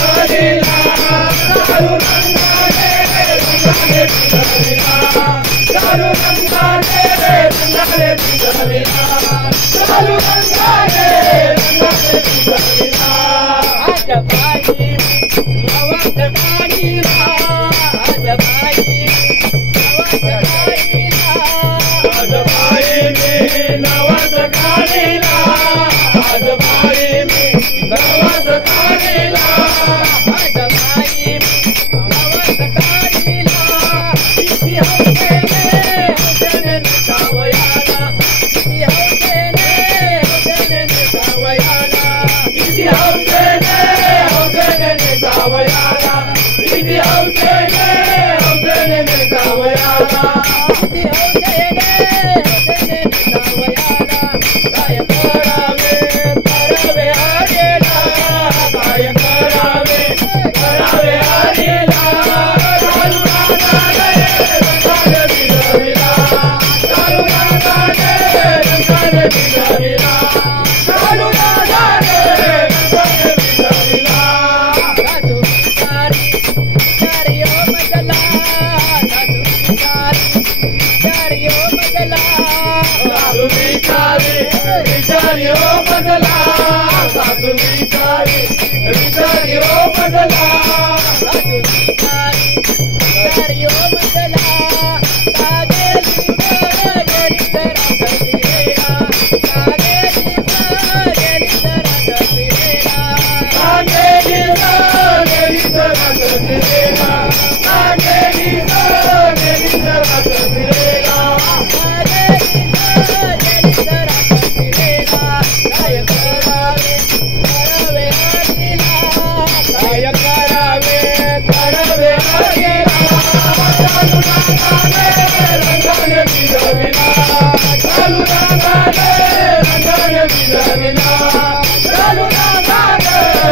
हरिला चालू रंगाने रंगाने भिजविला चालू रंगाने रंगाने भिजविला चालू रंगाने रंगाने भिजविला आज बाई नवस काढीला आज बाई नवस काढीला आज बाई मी नवस काढीला आज बाई मी नवस काढीला आज बाई नवस काढीला किती हौसेने हौसेने नेसावयाला किती हौसेने हौसेने नेसावयाला किती हौसेने हौसेने नेसावयाला किती हौसेने हौसेने नेसावयाला किती हौसेने हौसेने नेसावयाला काय करावे करावे हरिला काय करावे करावे हरिला चालू रंगाने रंगाने भिजविला चालू रंगाने रंगाने भिजविला चालू रंगाने रंगाने भिजविला सासू बिचारी बिचारी ओ मजला सासू बिचारी बिचारी ओ मजला सासू बिचारी बिचारी ओ मजला सासू बिचारी बिचारी ओ मजला सासू बिचारी बिचारी ओ मजला कागेली गेली जरा दसरेला कागेली गेली जरा दसरेला कागेली गेली जरा दसरेला कागेली गेली जरा दसरेला कागेली गेली जरा दसरेला काय करावे करावे हरिला काय करावे करावे हरिला चालू रंगाने रंगाने भिजविला चालू रंगाने रंगाने भिजविला चालू रंगाने